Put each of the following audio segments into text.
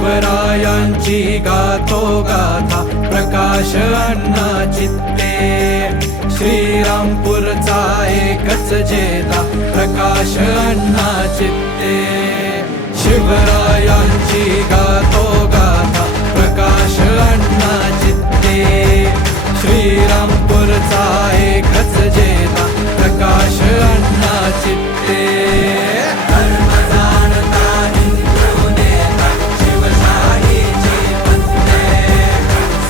शिवरायांची गातो गाथा प्रकाश अण्णा चित्ते। श्रीरामपूरचा एकच जेता प्रकाश अण्णा चित्ते। शिवरायांची गातो गाथा प्रकाश अण्णा चित्ते। श्रीरामपूरचा एकच जेता प्रकाश अण्णा चित्ते। धर्म जाणता हिंदू नेता शिवशाहीचे वंदे।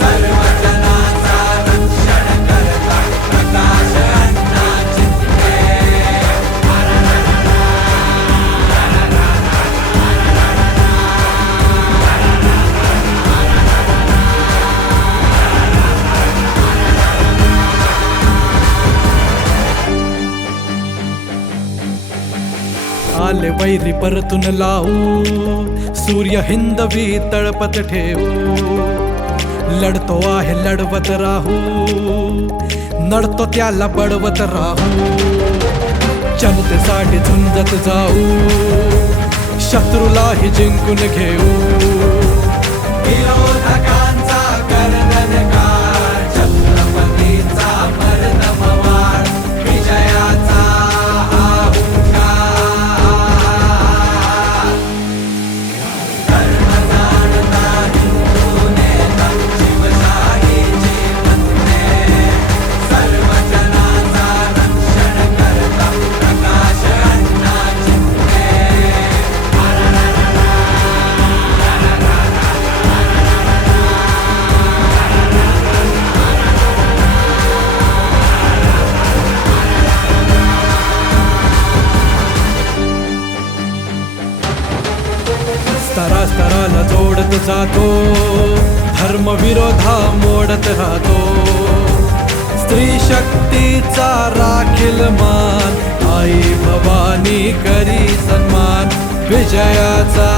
सर्व जनांचा रक्षण करता प्रकाश अण्णा चित्ते। आले वैरी परतून लावू सूर्य हिंदवी तळपत ठेवू। लढतो आहे लढवत राहू नडतो त्याला बडवत राहू। जनतेसाठी झुंजत जाऊ शत्रूलाही जिंकून घेऊ। विरोधकांचा कर्दनकार छत्रपतीचा मर्दमवार विजयाचा स्तराला जोडत जातो धर्म विरोधा मोडत राहतो। स्त्री शक्तीचा राखील मान आई भवानी करी सन्मान। विजयाचा